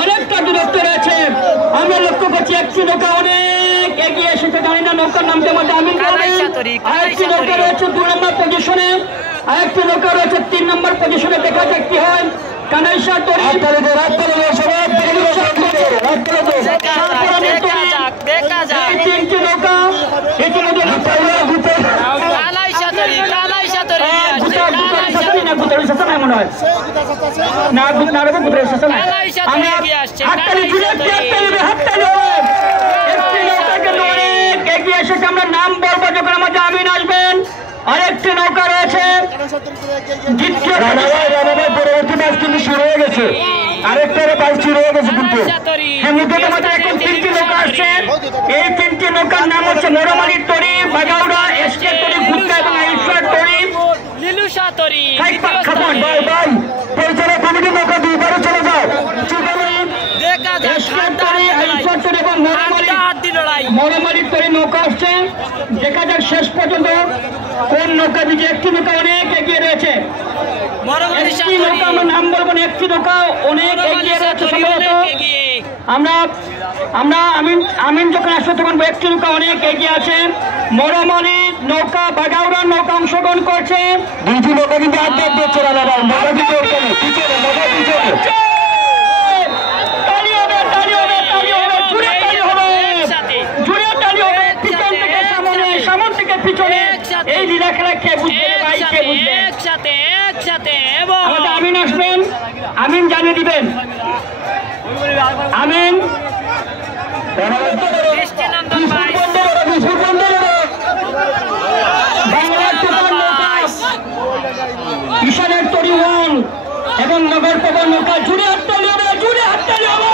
অনেকটা দূরত্ব রয়েছে। আমরা লক্ষ্য করছি একটি নৌকা অনেক এগিয়ে এসেছে, জানি না নৌকার নামটা মধ্যে আমি আরেকটি নৌকা রয়েছে 2 নম্বর পজিশনে, আরেকটি নৌকা রয়েছে 3 নম্বর পজিশনে। দেখা যাক কি হয়। কানাইশা তরি তিনটি নৌকা ইতিমধ্যে মনে হয় না এগিয়ে এসেছে। আমরা নাম বলবো যখন আমার জামিন আসবেন। আরেকটি নৌকা রয়েছে, পরবর্তী ম্যাচ কিন্তু শুরু হয়ে গেছে, আরেকটা ম্যাচ শুরু হয়ে গেছে কিন্তু এখন 3টি নৌকা আসছে। এই 3টি নৌকার নাম হচ্ছে মোরামালির তরি, বাগাউড়া, এসকে তরি, গুটকা এবং আইফার তরি, লিলুশা তরি। পরিচালক কমিটির নৌকা 2বারে চলে যাও। মোরামালির তরি নৌকা আসছে। দেখা যাক শেষ পর্যন্ত কোন নৌকা বিজয়। একটি নৌকা অনেক এগিয়ে রয়েছে, একটি নৌকা আমরা নাম বলবো না, একটি নৌকা অনেক এগিয়ে রয়েছে। আমরা আমিন যখন আসলে তখন একটি নৌকা অনেক এগিয়ে আছে। মোরামালি নৌকা, বাগাউড়ার নৌকা অংশগ্রহণ করছে। 2টি নৌকা কিন্তু আড্ডা দিচ্ছে না, সামন থেকে পিছনে এই লীলা খেলা কে বুঝবে, ভাই কে বুঝবে। আমাদের আমিন আসবেন, আমিন জানিয়ে দিবেন। আমিন ঈশানের তরি 1 এবং নগর পবন নৌকা জুড়ে হাততালি হবে, জুড়ে হাততালি হবে।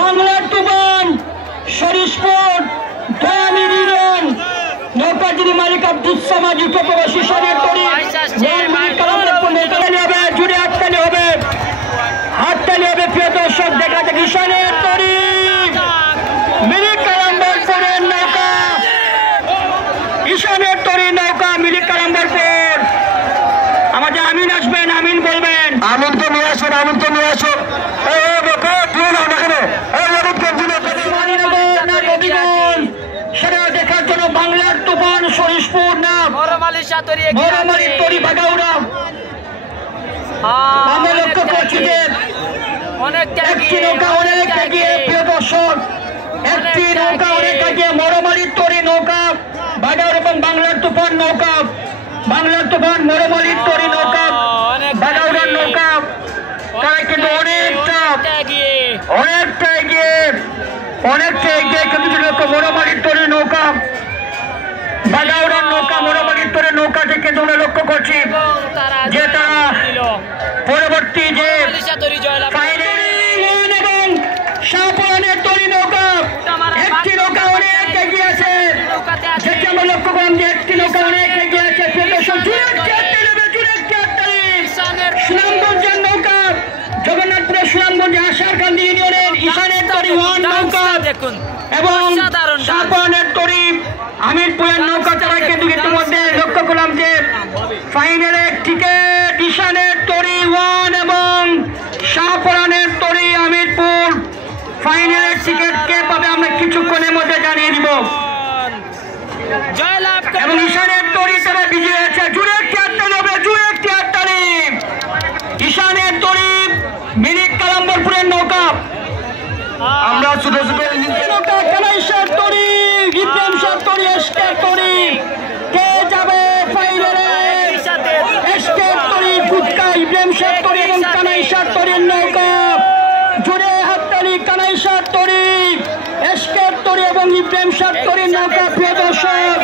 বাংলার তুফান শরীশপুর দয়ামি রিজন নৌকা যিনি মালিক আব্দুল সামাদ উপপ্রবাসী ঈশানের তরি হবে, জুড়ে হাততালি হবে, হাততালি হবে। প্রিয় দর্শক, দেখা যাক ঈশানের তরি মিরিক কালাম্বরপুরের নৌকা, ঈশানের তরি নৌকা মিরিক কালাম্বরপুর। আমাদের আমিন আসবেন, আমিন বলবেন। আমিন তো নিয়ে আসুন, আমিন তো নিয়ে আসুন। সেটা দেখার জন্য বাংলার তুফান শরীশপুর না মোরামালির তরি বাগাউড়া। আমরা লক্ষ্য করছি যে একটি নৌকা অনেক এগিয়ে। প্রিয় দর্শক, একটি নৌকা অনেক এগিয়ে। মোরামালির তরি নৌকা বাগাউড়া এবং বাংলার তুফান নৌকা, বাংলার তুফান মোরামালির তরি নৌকা বাগাউড়ার নৌকা, তারা কিন্তু অনেকটা এগিয়ে। কিন্তু মোরামালির তরি নৌকা বাগাউড়ার নৌকা, মোরামালির তরি নৌকা থেকে আমরা লক্ষ্য করছি যে তারা পরবর্তী যে এবং শাহপুরানের তরি নৌকা, একটি নৌকা অনেক এগিয়ে আছে। যেটি আমরা লক্ষ্য করলাম যে একটি নৌকা অনেক এগিয়ে আছে। সুনামগঞ্জের নৌকা, জগন্নাথপুরের সুনামগঞ্জে আশারকান্দি ইউনিয়নের ঈশানের তরি 1 নৌকা এবং শাহপুরানের তরি আমিরপুরের নৌকা। তারা কিন্তু ইতিমধ্যে লক্ষ্য করলাম যে ফাইনালের টিকিট ঈশানের তরি 1 এবং শাহপুরানের তরি আমিরপুর। ফাইনালের টিকিট কে পাবে আমরা কিছুক্ষণের মধ্যে জানিয়ে দিব। এবং ঈশানের তরি তারা বিজয়ী হয়েছে। জুড়ে একটি হাততালি হবে, জুড়ে একটি হাততালি। ঈশানের তরি মিরিক কালাম্বরপুরের নৌকা। আমরা ছোট ছোট নৌকা কানাইশার তরি, ইব্রাহিম শাহ তরি, এসকে তরি। কে যাবে ফাইনালে? এসকে তরি, গুটকা, ইব্রাহিম শাহ তরি এবং কানাইশার তরির নৌকা। জুড়ে হাততালি কানাইশার তরি, এসকে তরি এবং ইব্রাহিম শাহ তরির নৌকা। প্রিয় দর্শক,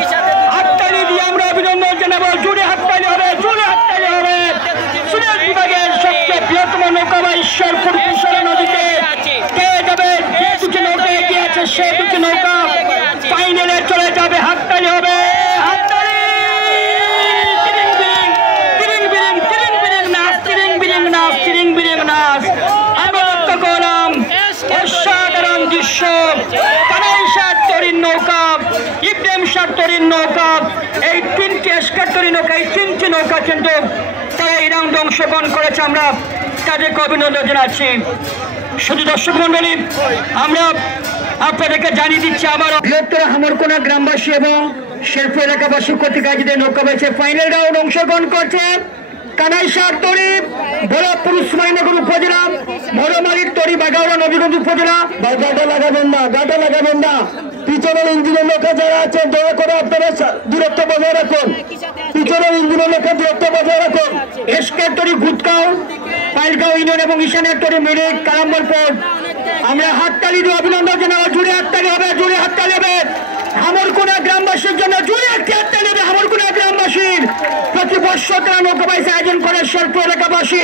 তরীর নৌকা, এই 3টি এসকের তরী নৌকা, এই 3টি নৌকা কিন্তু তারা এই রাউন্ডে অংশগ্রহণ করেছে। আমরা তাদেরকে অভিনন্দন জানাচ্ছি। শুধু দর্শক মন্ডলী, আমরা আপনাদেরকে জানিয়ে দিচ্ছি আবার বৃহত্তর হামরকোনা গ্রামবাসী এবং শেরপুর এলাকাবাসী কর্তৃক আয়োজিত নৌকা বাইচে ফাইনাল রাউন্ড অংশগ্রহণ করছে কানাইশার তরী, বড়পুর উসমানীনগর উপজেলা, মরমারির তরী, বাগাউড়া নবীগঞ্জ উপজেলা। গাটা লাগাবেন না, গাটা লাগাবেন না। পিছনের ইঞ্জিনের নৌকা যারা আছেন দয়া করে আপনারা দূরত্ব বজায় রাখুন। পিছনের ইঞ্জিনের নৌকা দূরত্ব বজায় রাখুন। এসকের তরী গুটগাঁও, পাইলগাঁও ইউনিয়ন এবং ঈশানের তরী মিরিক কালাম্বরপুর। আমরা হাততালি দিয়ে অভিনন্দন জানাবো। জুড়ে হাততালি হবে, জুড়ে হাততালি হবে হামরকোনা গ্রামবাসীর জন্য। জুড়ে একটি হাততালি হবে হামরকোনা গ্রামবাসীর। প্রতি বছর তারা নৌকা বাইচ আয়োজন করে শেরপুর এলাকাবাসী।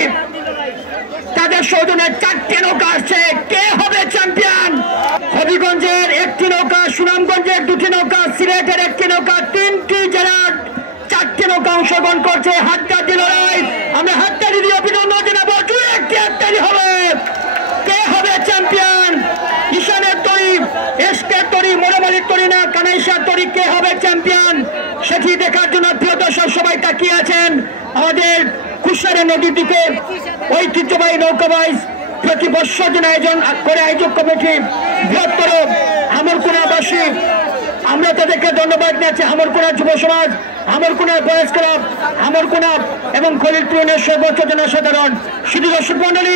তাদের সৌজন্যে 4টি নৌকা আসছে। কে হবে চ্যাম্পিয়ন? হবিগঞ্জের 1টি নৌকা, সুনামগঞ্জের 2টি নৌকা, সিলেটের 1টি নৌকা, 3টি জেলার 4টি নৌকা অংশগ্রহণ করছে। হাততালি লড়াই, আমরা হাততালি দিয়ে অভিনন্দন জানাবো। জুড়ে একটি হাততালি হবে। কে হবে চ্যাম্পিয়ন? ঈশানের তরী, এসকের তরী, মোরামালির তরী না কানাইশার তরী, কে হবে চ্যাম্পিয়ন সেটি দেখার জন্য প্রিয় দর্শক সবাই তাকিয়ে আছেন আমাদের কুশারা নদীর দিকে। ঐতিহ্যবাহী নৌকা বাইচ প্রতি বছর দিন আয়োজন করে আয়োজক কমিটি বৃহত্তর হামরকোনাবাসী। আমরা তাদেরকে ধন্যবাদ দিচ্ছি। হামরকোনা যুব সমাজ, হামরকোনা বয়েজ ক্লাব, হামরকোনা এবং খলিলপুরের সর্বোচ্চ জনসাধারণ। শুধু দর্শক মন্ডলী,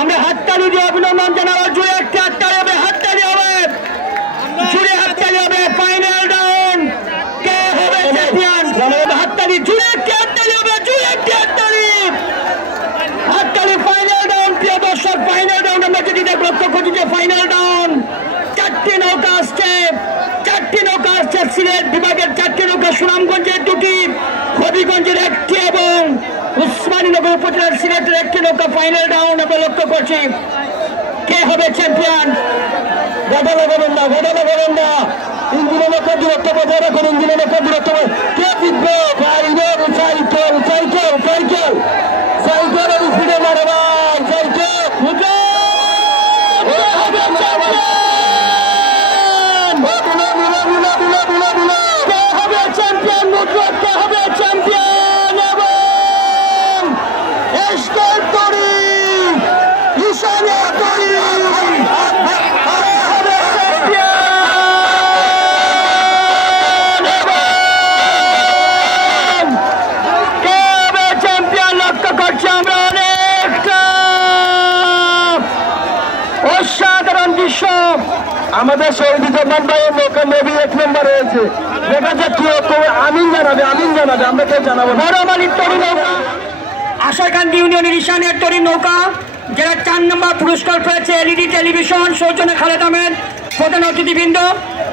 আমরা হাততালি দিয়ে অভিনন্দন জানাবো। জুড়ে একটি হাততালি হবে, হাততালি হবে, জুড়ে হাততালি হবে। ফাইনাল রাউন্ড, কে হবে চ্যাম্পিয়ন? হাততালি, জুড়ে একটি হাততালি হবে, জুড়ে একটি হাততালি, হাততালি। ফাইনাল রাউন্ড প্রিয় দর্শক, ফাইনাল রাউন্ড আমরা যদি লক্ষ্য করছি যে ফাইনাল রাউন্ড 4টি নৌকা আসছে, 4টি নৌকা আসছে। সিলেট বিভাগের 4টি নৌকা, সুনামগঞ্জের 2টি, হবিগঞ্জের 1টি এবং উসমানীনগর উপজেলার সিলেটের 1টি নৌকা। ফাইনাল রাউন্ড আমরা লক্ষ্য করছি। কে হবে চ্যাম্পিয়ন? গাটা লাগাবেন না, গাটা লাগাবেন না। ইঞ্জিনের নৌকা দূরত্ব বজায় রাখুন, ইঞ্জিনের নৌকা দূরত্ব। কে জিতবে? সাইকেল, সাইকেল, সাইকেল, সাইকেল, সাইকেলের স্পিডে মারে ভাই, সাইকেল। আমাদের শহীদ জামান ভাইয়ের নৌকা নবী 1 নম্বর হয়েছে। দেখা যাচ্ছে আমিন জানাবে, আমিন জানাবে, আমরা কেউ জানাবো। মরমালির তরী নৌকা, আশাকান্দি ইউনিয়নের ঈশানের তরী নৌকা যারা 4 নম্বর পুরস্কার পেয়েছে। এলইডি টেলিভিশন সৌজন্যে খালেদ আহমেদ, প্রধান অতিথিবৃন্দ,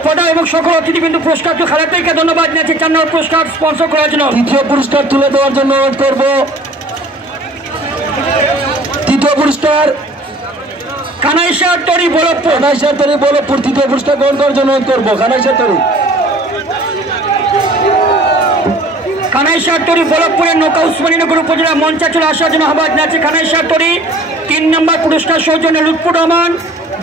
প্রধান এবং সকল অতিথিবৃন্দ পুরস্কার তো খালেদ ভাইকে ধন্যবাদ জানাচ্ছি 4 নম্বর পুরস্কার স্পন্সর করার জন্য। 3য় পুরস্কার তুলে দেওয়ার জন্য অনুরোধ করব। 3য় পুরস্কার কানাইশার তরী বলবপুর, কানাইশার তরী বলবপুর 3য় পুরস্কার গ্রহণ করার জন্য অনুরোধ করবো। কানাইশার তরী, কানাইশার তরী বলবপুরের নৌকা উসমানীনগর উপজেলা মঞ্চে চলে আসার জন্য আহ্বান জানাচ্ছি। কানাইশার তরী 3 নম্বর পুরস্কার সৌজন্যে লুৎফুর রহমান,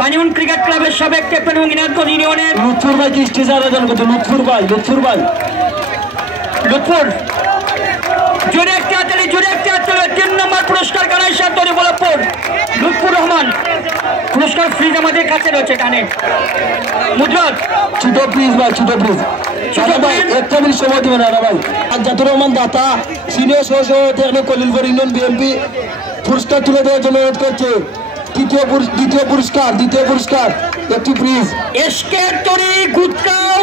বানিউন ক্রিকেট ক্লাবের সাবেক ক্যাপ্টেন এবং ইনাদগঞ্জ ইউনিয়নের। লুৎফুর ভাই কি স্টেজ আয়োজন করছে? লুৎফুর ভাই, লুৎফুর ভাই, লুৎফুর। জোরে একটি হাততালি, জোরে একটি হাততালি। 3 নম্বর পুরস্কার কানাইশার তরী বলবপুর, লুৎফুর রহমান। পুরস্কার ফ্রিজ আমাদের কাছে রয়েছে টানে। মুদ্রত ছোট প্লিজ ভাই, ছোট প্লিজ, ছোট ভাই, 1 মিনিট সময় দেবেন না ভাই। জাতুর রহমান দাতা সিনিয়র সহসভাপতি কলিলপুর ইউনিয়ন বিএনপি পুরস্কার তুলে দেওয়ার জন্য অনুরোধ করছে। দ্বিতীয় পুরস্কার একটি প্লিজ। এসকের তরী গুটগাঁও,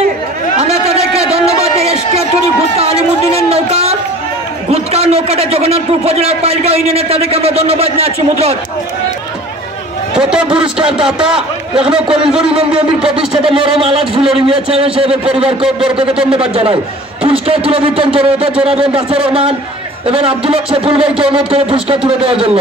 আমরা তাদেরকে ধন্যবাদ দিই। এসকের তরী গুটগাঁও আলিমুদ্দিনের নৌকা, গুটগাঁও নৌকাটা জগন্নাথপুর উপজেলার পাইলগাঁও ইউনিয়নের, তাদেরকে আমরা ধন্যবাদ জানাচ্ছি। মুদ্রত 1ম পুরস্কার দাতা এখনো কলিলপুর ইউনিয়ন বিএনপির প্রতিষ্ঠাতা মরম আলাদ ফুলরি মিয়া চেয়ারম্যান সাহেবের পরিবারকে বর্গকে ধন্যবাদ জানাই। পুরস্কার তুলে দিতেন জনতা জনাবেন নাসির রহমান এবং আব্দুল হক শেফুল ভাইকে অনুরোধ করে পুরস্কার তুলে দেওয়ার জন্য।